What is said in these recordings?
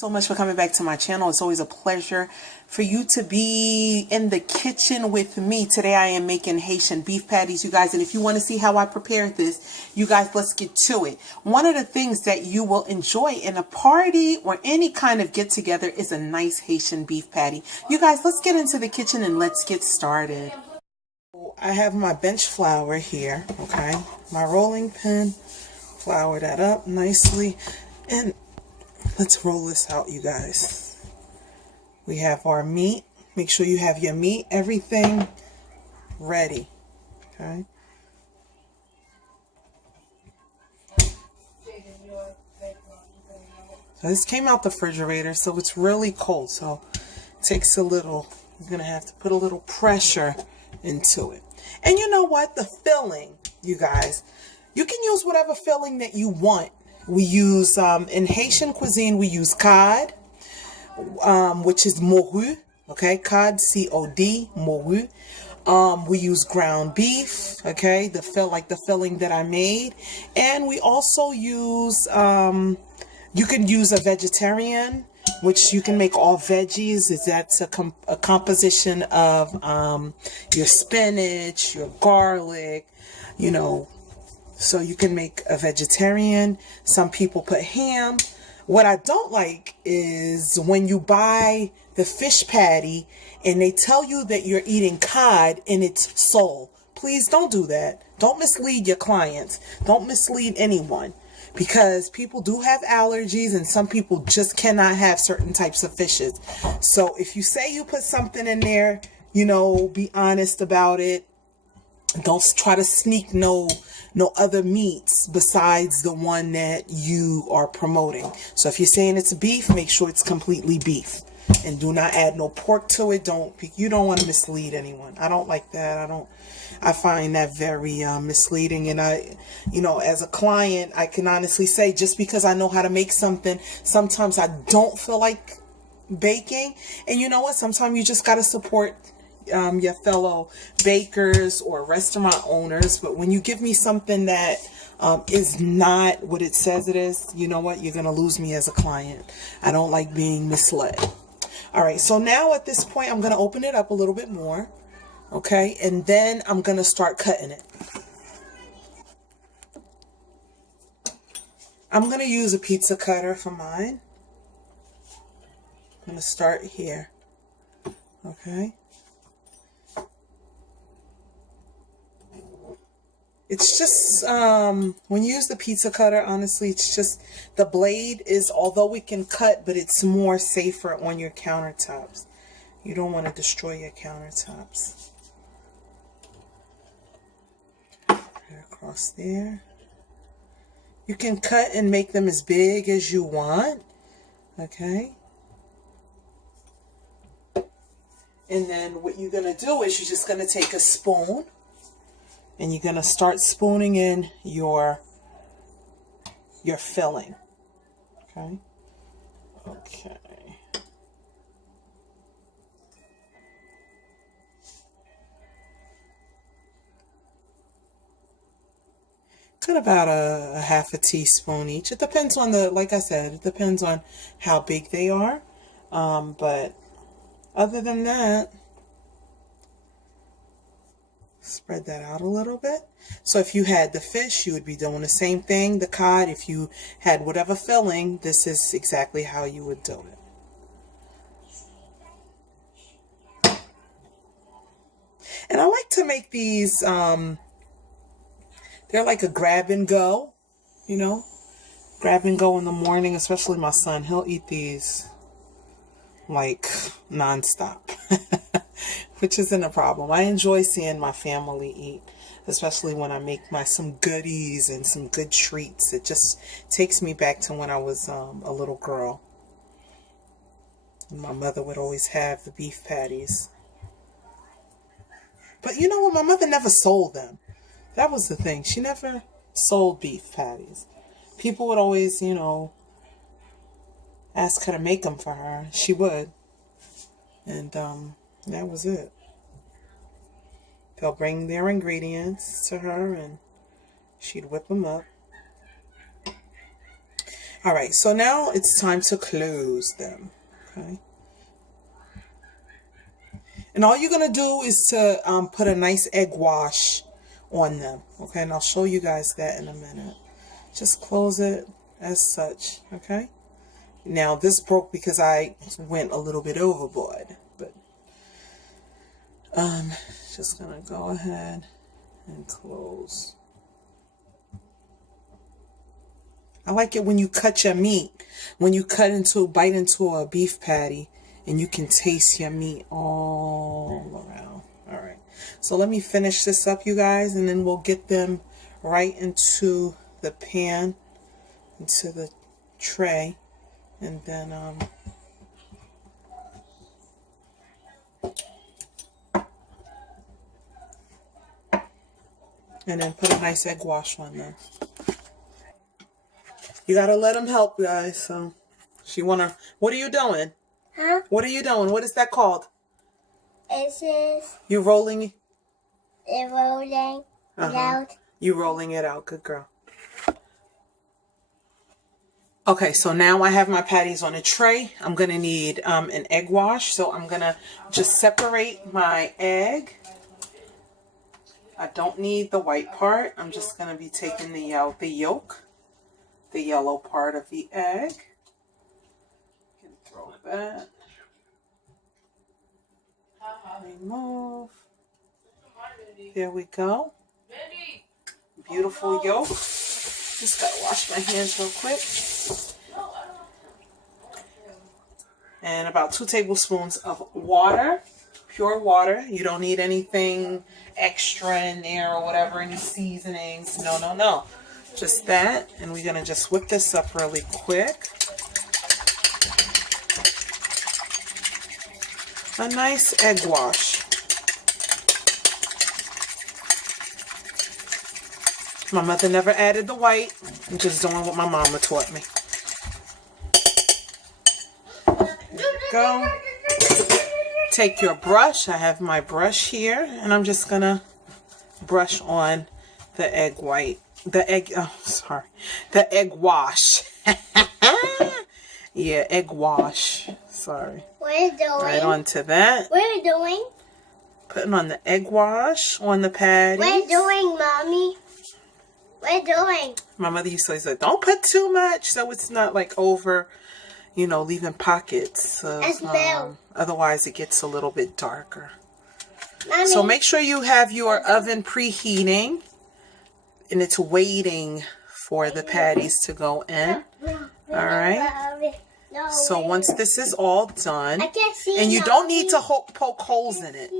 So much for coming back to my channel. It's always a pleasure for you to be in the kitchen with me. Today I am making Haitian beef patties, you guys, and if you want to see how I prepared this, you guys, let's get to it. One of the things that you will enjoy in a party or any kind of get together is a nice Haitian beef patty. You guys, let's get into the kitchen and let's get started. I have my bench flour here, okay? My rolling pin, flour that up nicely, and let's roll this out, you guys. We have our meat. Make sure you have your meat, everything ready, okay? So this came out the refrigerator, so it's really cold, so it takes a little, you're gonna have to put a little pressure into it. And you know what? The filling, you guys, you can use whatever filling that you want. We use, in Haitian cuisine, we use cod, which is morue, okay? Cod, C-O-D, morue. We use ground beef, okay? The filling that I made. And we also use, you can use a vegetarian, which you can make all veggies. That's a composition of your spinach, your garlic, you know. So you can make a vegetarian. Some people put ham. What I don't like is when you buy the fish patty and they tell you that you're eating cod in its soul. Please don't do that. Don't mislead your clients. Don't mislead anyone, because people do have allergies and some people just cannot have certain types of fishes. So if you say you put something in there, you know, be honest about it. Don't try to sneak no other meats besides the one that you are promoting. So if you're saying it's beef, make sure it's completely beef, and do not add no pork to it. You don't want to mislead anyone. I don't like that. I find that very misleading. And you know, as a client, I can honestly say, just because I know how to make something, sometimes I don't feel like baking. And you know what? Sometimes you just got to support your fellow bakers or restaurant owners. But when you give me something that is not what it says it is, you know what? You're going to lose me as a client. I don't like being misled. All right. So now at this point, I'm going to open it up a little bit more. Okay. And then I'm going to start cutting it. I'm going to use a pizza cutter for mine. I'm going to start here. Okay. It's just, when you use the pizza cutter, honestly, it's just, the blade is, although it can cut, but it's more safer on your countertops. You don't want to destroy your countertops. Right across there. You can cut and make them as big as you want. Okay. And then what you're going to do is you're just going to take a spoon. And you're going to start spooning in your filling. Okay. Okay. Cut about a half a teaspoon each. It depends on like I said, it depends on how big they are. But other than that, spread that out a little bit. So if you had the fish, you would be doing the same thing. The cod, if you had whatever filling, this is exactly how you would do it. And I like to make these, they're like a grab and go, you know, grab and go in the morning, especially my son. He'll eat these like nonstop. Which isn't a problem. I enjoy seeing my family eat, especially when I make some goodies and some good treats. It just takes me back to when I was a little girl. And my mother would always have the beef patties. But you know what? My mother never sold them. That was the thing. She never sold beef patties. People would always, you know, ask her to make them for her. She would. And that was it. They'll bring their ingredients to her and she'd whip them up. All right, so now it's time to close them. Okay. And all you're going to do is to put a nice egg wash on them. Okay, and I'll show you guys that in a minute. Just close it as such. Okay. Now this broke because I went a little bit overboard. But just going to go ahead and close. I like it when you cut your meat. When you bite into a beef patty. And you can taste your meat all around. All right. So let me finish this up, you guys. And then we'll get them right into the pan. Into the tray. And then... and then put a nice egg wash on them. You gotta let them help, guys. So she wanna... What are you doing? Huh? What are you doing? What is that called? It says... You rolling? It rolling it out. You rolling it out. Good girl. Okay, so now I have my patties on a tray. I'm going to need an egg wash. So I'm going to just separate my egg. I don't need the white part. I'm just going to be taking the yolk, the yellow part of the egg. Throw that. Remove. There we go. Beautiful yolk. Just gotta wash my hands real quick. And about 2 tablespoons of water. Pure water. You don't need anything extra in there or whatever, any seasonings. No, no, no. Just that. And we're gonna just whip this up really quick. A nice egg wash. My mother never added the white. I'm just doing what my mama taught me. There we go. Take your brush. I have my brush here. And I'm just going to brush on the egg white. The egg wash. Yeah, egg wash. Sorry. What are you doing? Right onto that. What are you doing? Putting on the egg wash on the patties. What are you doing, Mommy? What are you doing? My mother used to say, don't put too much so it's not like over, you know, leaving pockets. Otherwise it gets a little bit darker. Mommy. So make sure you have your oven preheating and it's waiting for the patties to go in. All right. So once this is all done, and you don't need to poke holes in it.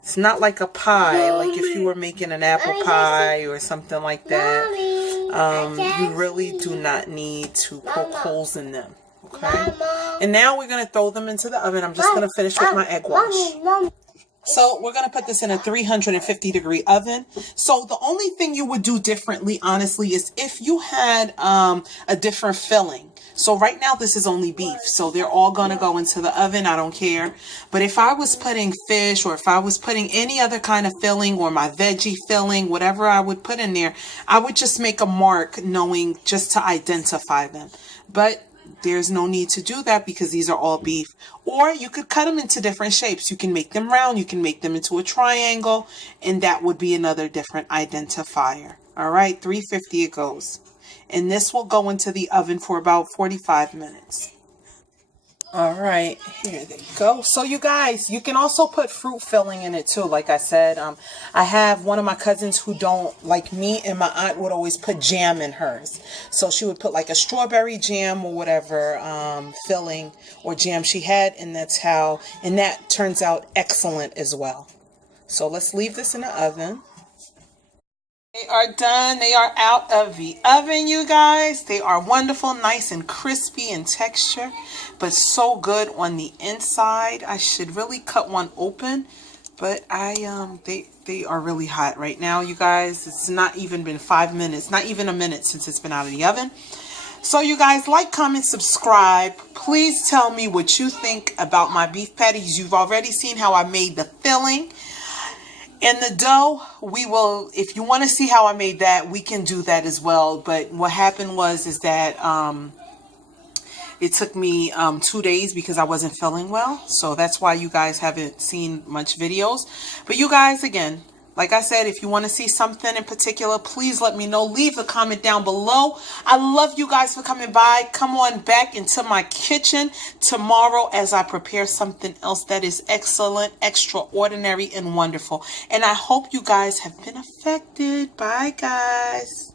It's not like a pie, like if you were making an apple pie or something like that. You really do not need to poke holes in them. Okay. And now we're going to throw them into the oven. I'm just going to finish with my egg wash. So we're going to put this in a 350-degree oven. So the only thing you would do differently, honestly, is if you had a different filling. So right now this is only beef. So they're all going to go into the oven. I don't care. But if I was putting fish or if I was putting any other kind of filling or my veggie filling, whatever I would put in there, I would just make a mark knowing just to identify them. But there's no need to do that because these are all beef. Or you could cut them into different shapes. You can make them round. You can make them into a triangle. And that would be another different identifier. All right, 350 it goes. And this will go into the oven for about 45 minutes. All right, here they go. So you guys, you can also put fruit filling in it too. Like I said, I have one of my cousins who don't like meat, and my aunt would always put jam in hers. So she would put like a strawberry jam or whatever filling or jam she had, and that turns out excellent as well. So let's leave this in the oven. They are done. They are out of the oven, you guys. They are wonderful, nice and crispy in texture, but so good on the inside. I should really cut one open, but they are really hot right now, you guys. It's not even been 5 minutes, not even a minute since it's been out of the oven. So you guys, like, comment, subscribe. Please tell me what you think about my beef patties. You've already seen how I made the filling. And the dough, we will, if you want to see how I made that, we can do that as well. But what happened is that It took me 2 days because I wasn't feeling well. So that's why you guys haven't seen much videos. But you guys, again, like I said, if you want to see something in particular, please let me know. Leave a comment down below. I love you guys for coming by. Come on back into my kitchen tomorrow as I prepare something else that is excellent, extraordinary, and wonderful. And I hope you guys have been affected. Bye, guys.